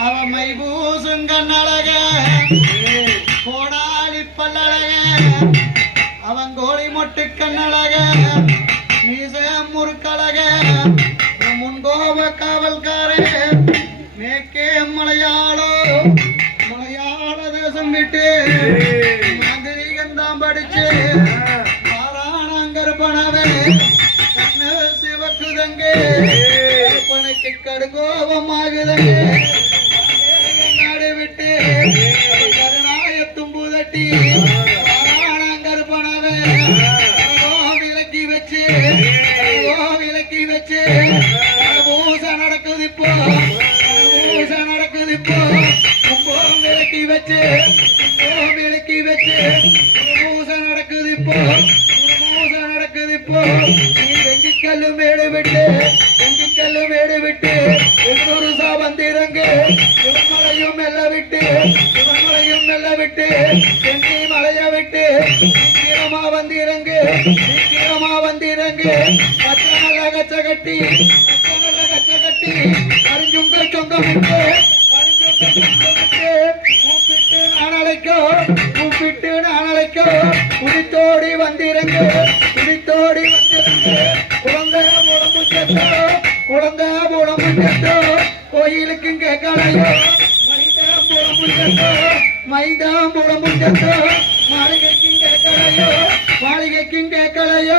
அவமை பூசுங்க நலக கோடாளி பல்லழக அவங்கோழி மொட்டு கண்ணழக நீச முறுக்கழக முன்கோப காவல்காரே மேக்கே மலையாளோ மலையாள தேசம் விட்டு நாகரீகம் படிச்சு நாடு விட்டு கருணாயத்தும் பூதட்டி விலக்கி வச்சு விலக்கி வச்சு பூசை நடக்குது இப்போ. பூசை நடக்குது இப்போ விலக்கி வச்சு விலக்கி வச்சு பூசை நடக்குது இப்போ பூசை நடக்குது இப்போ வெங்கிக்கல்லும் மேடு விட்டு வெங்கிக்கல்லும் மேடு விட்டு திருமலையும் மெல்ல விட்டு திருமலையும் மெல்ல விட்டு சென்னை மலைய விட்டு சீக்கிரமா வந்து இறங்கு சீக்கிரமா வந்து இறங்கு. பச்சை நல்ல கச்ச கட்டி பச்சை கச்ச கட்டி அரிஞ்சுங்க சொங்க விட்டு அரிஞ்சுங்க மைதான் போட முடிஞ்சோ மாளிகைக்கும் கேட்கலையோ மாளிகைக்கும் கேட்கலையோ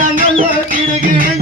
again.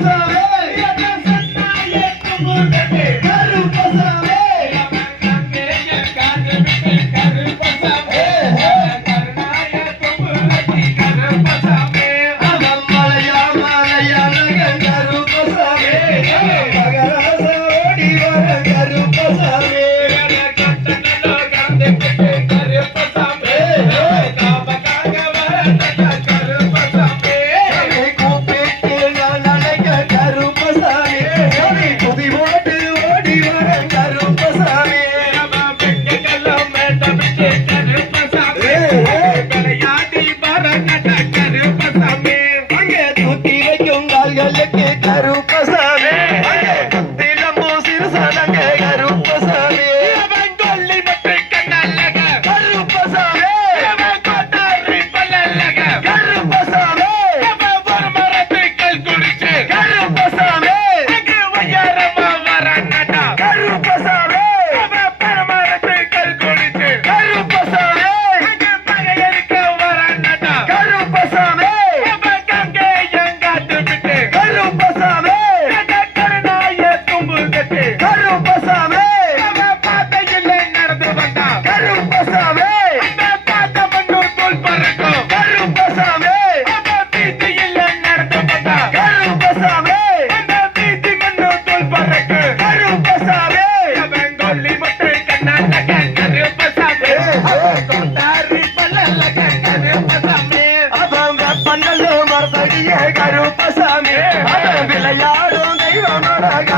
Gaza! Thank you.